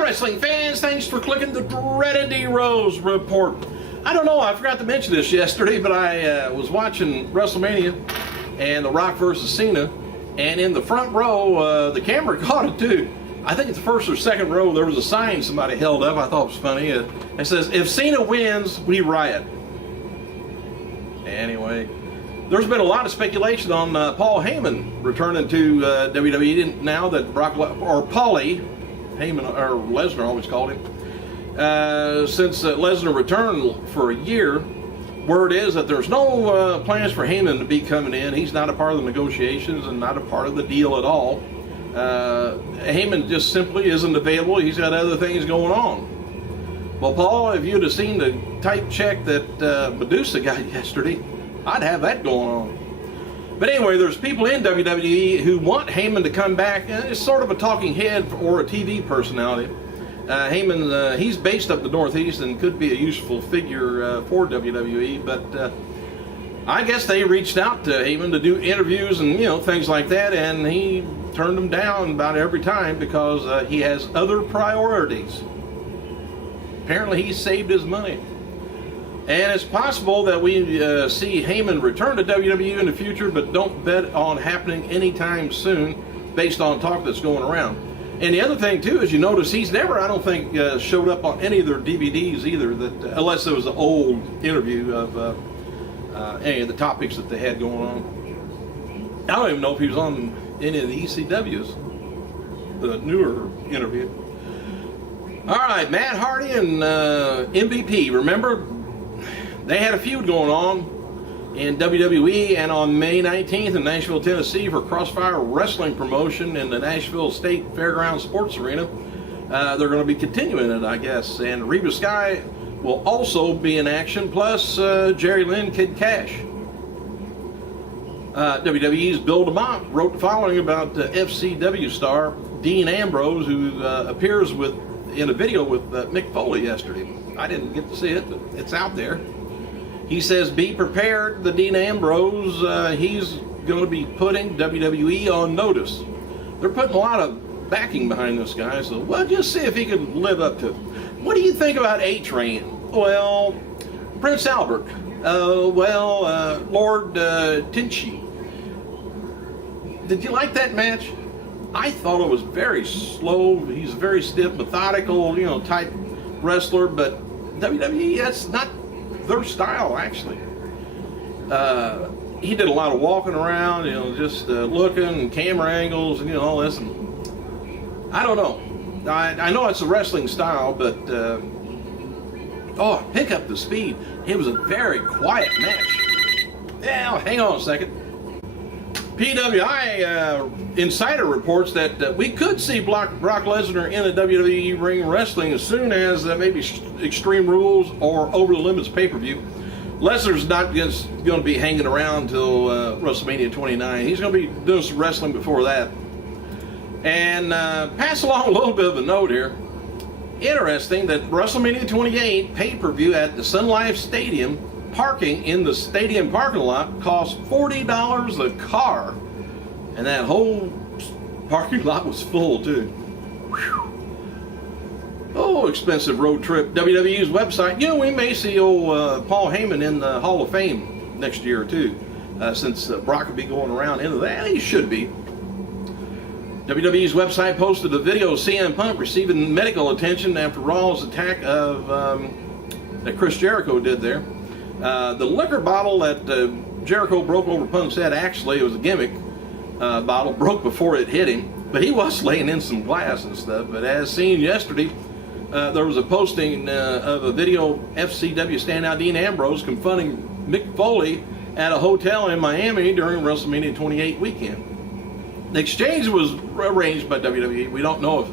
wrestling fans, thanks for clicking the dreaded D-Rose report. I don't know, I forgot to mention this yesterday, but I was watching WrestleMania and The Rock versus Cena, and in the front row, the camera caught it too. I think it's the first or second row, there was a sign somebody held up, I thought it was funny. It says, "If Cena wins, we riot." Anyway, there's been a lot of speculation on Paul Heyman returning to WWE now that Paulie Heyman, or Lesner always called him, since Lesnar returned for a year. Word is that there's no plans for Heyman to be coming in. He's not a part of the negotiations and not a part of the deal at all. Heyman just simply isn't available. He's got other things going on. Well, Paul, if you'd have seen the tight check that Medusa got yesterday, I'd have that going on. But anyway, there's people in WWE who want Heyman to come back. It's sort of a talking head or a TV personality. Heyman, he's based up the Northeast and could be a useful figure for WWE, but I guess they reached out to Heyman to do interviews and, things like that, and he turned them down about every time because he has other priorities. Apparently he saved his money. And it's possible that we see Heyman return to WWE in the future, but don't bet on happening anytime soon based on talk that's going around. And the other thing too is, you notice he's never, I don't think, showed up on any of their DVDs either, that unless it was an old interview of any of the topics that they had going on. I don't even know if he was on any of the ECWs, the newer interview. All right, Matt Hardy and MVP, remember? They had a feud going on in WWE, and on May 19th in Nashville, Tennessee for Crossfire Wrestling promotion in the Nashville State Fairgrounds Sports Arena. They're going to be continuing it, I guess. And Reba Sky will also be in action, plus Jerry Lynn, Kid Cash. WWE's Bill DeMott wrote the following about FCW star Dean Ambrose, who appears in a video with Mick Foley yesterday. I didn't get to see it, but it's out there. He says, "Be prepared, the Dean Ambrose, he's going to be putting WWE on notice." They're putting a lot of backing behind this guy, so we'll just see if he can live up to it. What do you think about A-Train? Well, Prince Albert. Lord Tinchy. Did you like that match? I thought it was very slow. He's a very stiff, methodical, type wrestler, but WWE, that's not their style, actually. He did a lot of walking around, just looking and camera angles and all this. And I don't know. I know it's a wrestling style, but pick up the speed. It was a very quiet match. Yeah, hang on a second. PWI Insider reports that we could see Brock Lesnar in a WWE ring wrestling as soon as maybe Extreme Rules or Over the Limits pay-per-view. Lesnar's not just going to be hanging around till WrestleMania 29. He's going to be doing some wrestling before that. And pass along a little bit of a note here. Interesting that WrestleMania 28 pay-per-view at the Sun Life Stadium, parking in the stadium parking lot cost $40 a car, and that whole parking lot was full too. Whew. Oh, expensive road trip. WWE's website. We may see old Paul Heyman in the Hall of Fame next year too, since Brock will be going around into that. He should be. WWE's website posted a video of CM Punk receiving medical attention after Raw's attack of that Chris Jericho did there. The liquor bottle that Jericho broke over Punk's head, actually it was a gimmick bottle, broke before it hit him, but he was laying in some glass and stuff. But as seen yesterday, there was a posting of a video FCW standout Dean Ambrose confronting Mick Foley at a hotel in Miami during WrestleMania 28 weekend. The exchange was arranged by WWE. We don't know if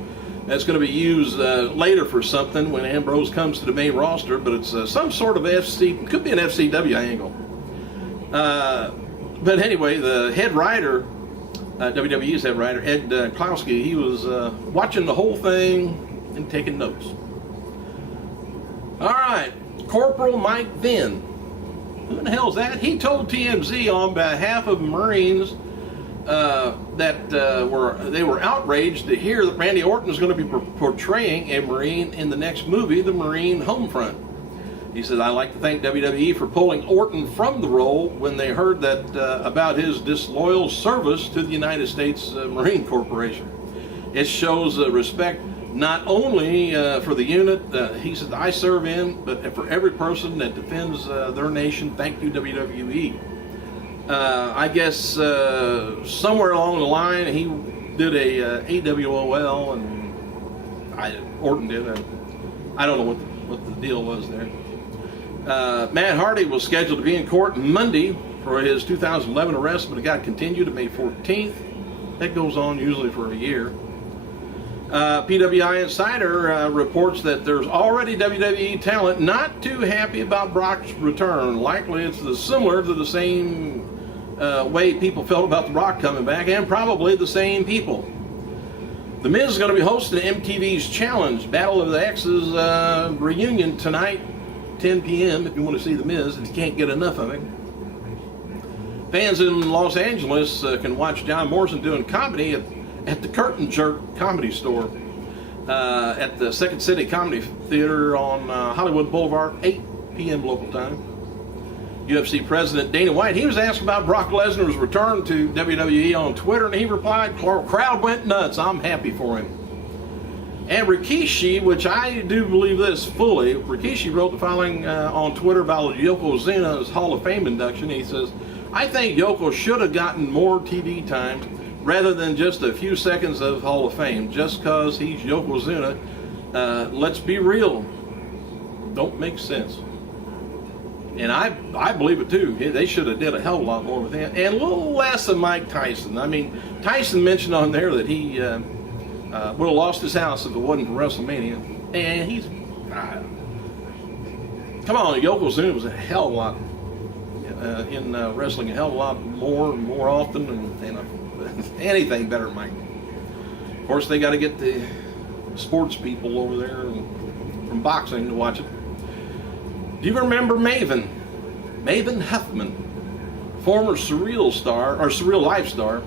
that's going to be used later for something when Ambrose comes to the main roster, but it's some sort of could be an FCW angle. But anyway, the head writer, WWE's head writer, Ed Klowski, he was watching the whole thing and taking notes. All right, Corporal Mike Vinn. Who the hell is that? He told TMZ on behalf of Marines they were outraged to hear that Randy Orton is going to be portraying a Marine in the next movie, The Marine Homefront. He said, "I'd like to thank WWE for pulling Orton from the role when they heard that about his disloyal service to the United States Marine Corporation. It shows respect not only for the unit," he said, "I serve in, but for every person that defends their nation. Thank you, WWE." I guess somewhere along the line he did a AWOL, and Orton did. I don't know what the deal was there. Matt Hardy was scheduled to be in court Monday for his 2011 arrest, but it got continued to May 14th. That goes on usually for a year. PWI Insider reports that there's already WWE talent not too happy about Brock's return. Likely it's similar to the same way people felt about The Rock coming back, and probably the same people. The Miz is going to be hosting MTV's Challenge Battle of the X's reunion tonight, 10 p.m. if you want to see The Miz, if you can't get enough of it. Fans in Los Angeles can watch John Morrison doing comedy at the Curtain Jerk Comedy Store at the Second City Comedy Theater on Hollywood Boulevard, 8 p.m. local time. UFC President Dana White, he was asked about Brock Lesnar's return to WWE on Twitter, and he replied, "Crowd went nuts. I'm happy for him." And Rikishi, which I do believe this fully, Rikishi wrote the following on Twitter about Yokozuna's Hall of Fame induction. He says, "I think Yoko should have gotten more TV time rather than just a few seconds of Hall of Fame. Just because he's Yokozuna, let's be real, don't make sense." And I believe it too. They should have did a hell of a lot more with him. And a little less of Mike Tyson. I mean, Tyson mentioned on there that he would have lost his house if it wasn't for WrestleMania. And he's... come on, Yokozuna was a hell of a lot in wrestling, a hell of a lot more and more often, and anything better than Mike. Of course, they got to get the sports people over there from boxing to watch it. Do you remember Maven Huffman, former Surreal Life star,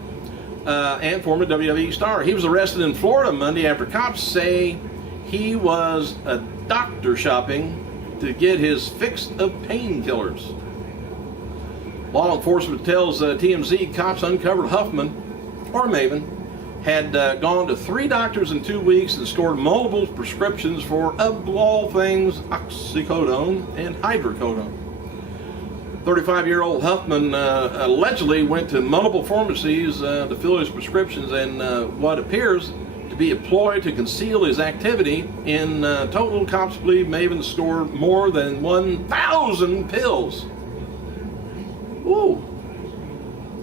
and former WWE star? He was arrested in Florida Monday after cops say he was a doctor shopping to get his fix of painkillers. Law enforcement tells TMZ cops uncovered Huffman, or Maven, had gone to 3 doctors in 2 weeks and scored multiple prescriptions for, of all things, oxycodone and hydrocodone. 35-year-old Huffman allegedly went to multiple pharmacies to fill his prescriptions, and what appears to be a ploy to conceal his activity. In total, cops believe Maven scored more than 1,000 pills. Ooh.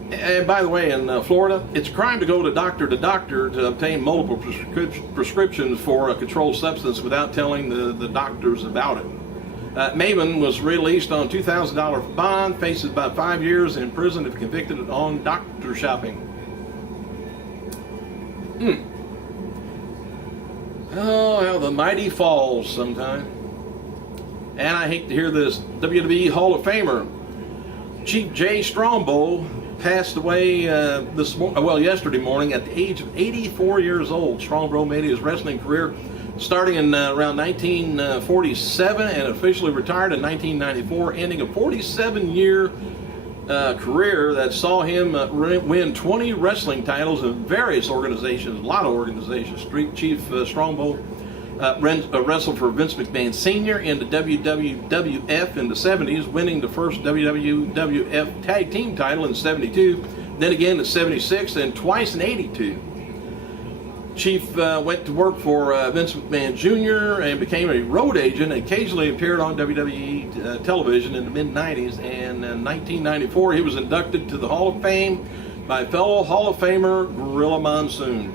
And by the way, in Florida, it's a crime to go to doctor to obtain multiple prescriptions for a controlled substance without telling the doctors about it. Maven was released on $2,000 bond, faces about 5 years in prison if convicted on doctor shopping. Oh, how the mighty falls sometime. And I hate to hear this, WWE Hall of Famer Chief Jay Strongbow passed away yesterday morning at the age of 84 years old. Strongbow made his wrestling career starting in around 1947 and officially retired in 1994, ending a 47-year career that saw him win 20 wrestling titles in various organizations, a lot of organizations. Chief Strongbow wrestled for Vince McMahon Sr. in the WWF in the 70s, winning the first WWF Tag Team title in 72, then again in 76, and twice in 82. Chief went to work for Vince McMahon Jr. and became a road agent, occasionally appeared on WWE television in the mid-90s, and in 1994 he was inducted to the Hall of Fame by fellow Hall of Famer Gorilla Monsoon.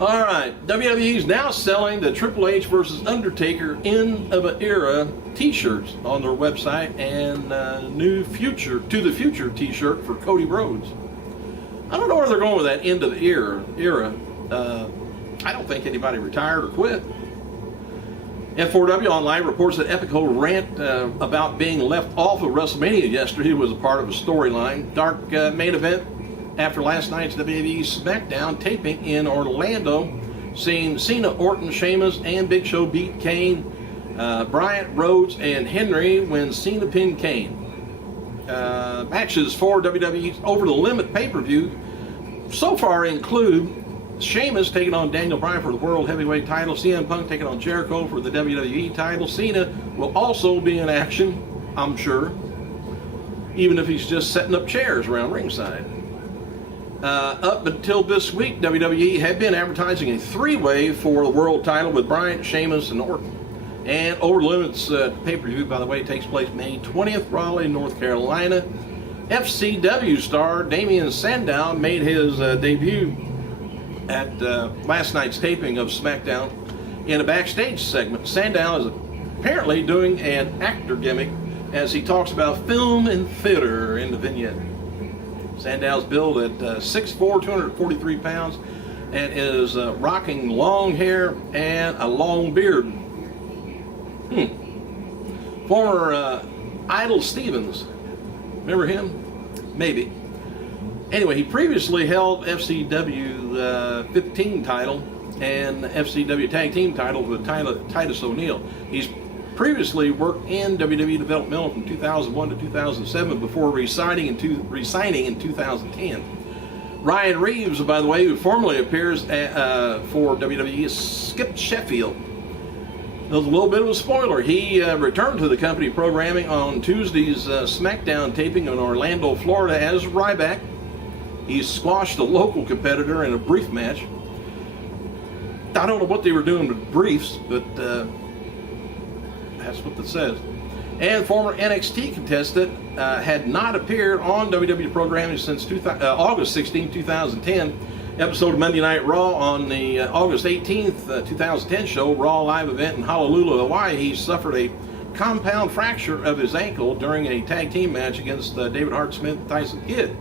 All right, WWE is now selling the Triple H versus Undertaker End of an Era t-shirts on their website, and new Future to the Future t-shirt for Cody Rhodes. I don't know where they're going with that End of the Era. I don't think anybody retired or quit. F4W Online reports that Epico rant about being left off of WrestleMania yesterday was a part of a storyline. Dark main event after last night's WWE SmackDown taping in Orlando, seeing Cena, Orton, Sheamus, and Big Show beat Kane, Bryant, Rhodes, and Henry when Cena pinned Kane. Matches for WWE's Over the Limit pay-per-view so far include Sheamus taking on Daniel Bryan for the World Heavyweight title, CM Punk taking on Jericho for the WWE title. Cena will also be in action, I'm sure, even if he's just setting up chairs around ringside. Up until this week, WWE had been advertising a three-way for the world title with Bryan, Sheamus, and Orton. And Over the Limit's pay-per-view, by the way, takes place May 20th, Raleigh, North Carolina. FCW star Damian Sandow made his debut at last night's taping of SmackDown in a backstage segment. Sandow is apparently doing an actor gimmick as he talks about film and theater in the vignette. Sandow's billed at 6'4", 243 pounds, and is rocking long hair and a long beard. Former Idol Stevens, remember him? Maybe. Anyway, he previously held FCW 15 title and FCW Tag Team titles with Titus O'Neil. He's previously worked in WWE Developmental from 2001 to 2007 before resigning in 2010. Ryan Reeves, by the way, who formerly appears for WWE, skipped Sheffield. That was a little bit of a spoiler. He returned to the company programming on Tuesday's SmackDown taping in Orlando, Florida as Ryback. He squashed a local competitor in a brief match. I don't know what they were doing with briefs, but that's what it says. And former NXT contestant had not appeared on WWE programming since August 16, 2010. Episode of Monday Night Raw on the August 18th, 2010 show, Raw live event in Honolulu, Hawaii. He suffered a compound fracture of his ankle during a tag team match against David Hart Smith and Tyson Kidd.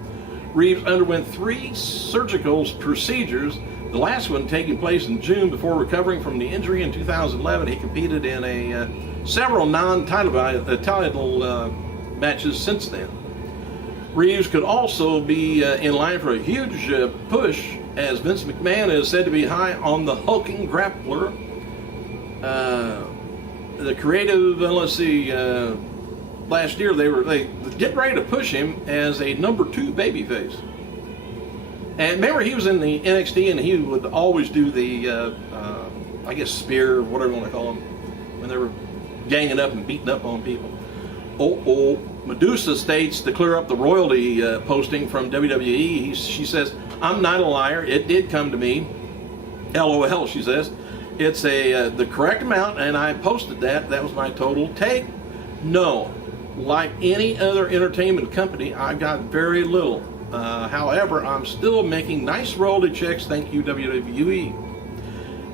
Reeves underwent 3 surgical procedures, the last one taking place in June before recovering from the injury in 2011. He competed in several non-title matches since then. Reeves could also be in line for a huge push, as Vince McMahon is said to be high on the hulking grappler. The creative, let's see, last year they getting ready to push him as a number 2 babyface. And remember, he was in the NXT, and he would always do the, I guess, spear, whatever you want to call them, when they were ganging up and beating up on people. Medusa states to clear up the royalty posting from WWE. She says, "I'm not a liar. It did come to me. LOL," she says. "It's the correct amount, and I posted that. That was my total take. No, like any other entertainment company, I got very little. However, I'm still making nice royalty checks. Thank you, WWE."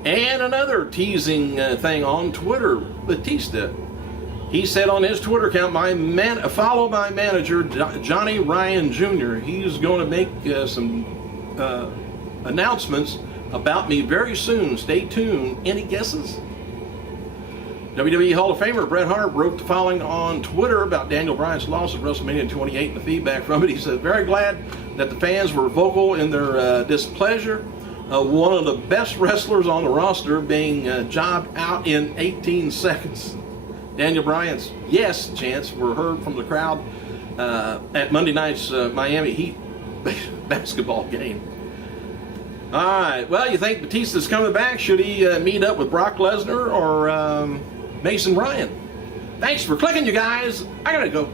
And another teasing thing on Twitter, Batista. He said on his Twitter account, follow my manager, Johnny Ryan Jr. He's going to make some announcements about me very soon. Stay tuned. Any guesses? WWE Hall of Famer Bret Hart wrote the following on Twitter about Daniel Bryan's loss at WrestleMania 28 and the feedback from it. He said, "Very glad that the fans were vocal in their displeasure. One of the best wrestlers on the roster being jobbed out in 18 seconds. Daniel Bryan's yes chants were heard from the crowd at Monday night's Miami Heat basketball game." All right, well, you think Batista's coming back? Should he meet up with Brock Lesnar or Mason Ryan? Thanks for clicking, you guys. I gotta go.